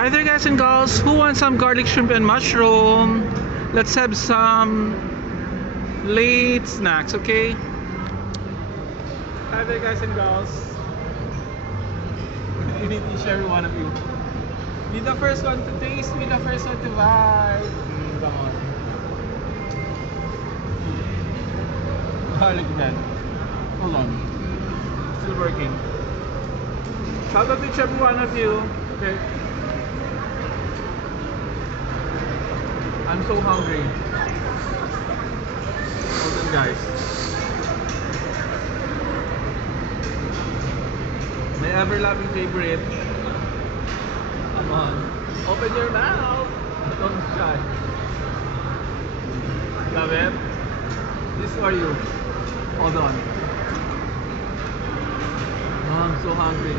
Hi there guys and girls, who wants some garlic shrimp and mushroom? Let's have some late snacks, okay? Hi there guys and girls. You need to share one of you. Be the first one to taste, be the first one to buy. Come on. Garlic bread. Hold on. Still working. Shout out to each every one of you. Okay. I'm so hungry. Hold on guys. My ever-loving favorite. Come on. Open your mouth. Don't be shy. Love it? This is for you. Hold on. Oh, I'm so hungry.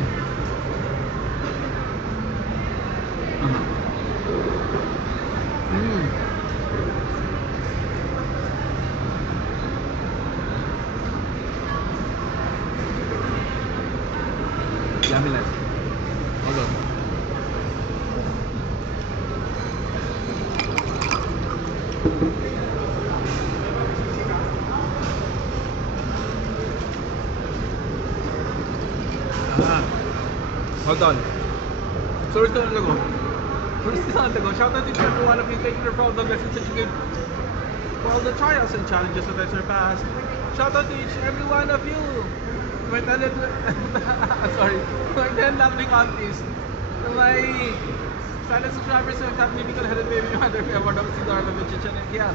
Yumminess. Hold on. Hold on. So we're still on the go. We're still on the go. Shout out to every one of you. Thank you for all the blessings that you gave, for all the trials and challenges that I surpassed. Shout out to each and every one of you. My 10 lovely aunties. To my silent subscribers who have me because I had a baby mother who have a cigar of the chichen and yeah.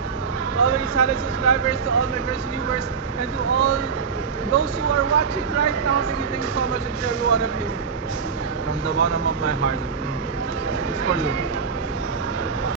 To all my silent subscribers, to all my first viewers, and to all those who are watching right now, thank you so much to every one of you. From the bottom of my heart. It's for you.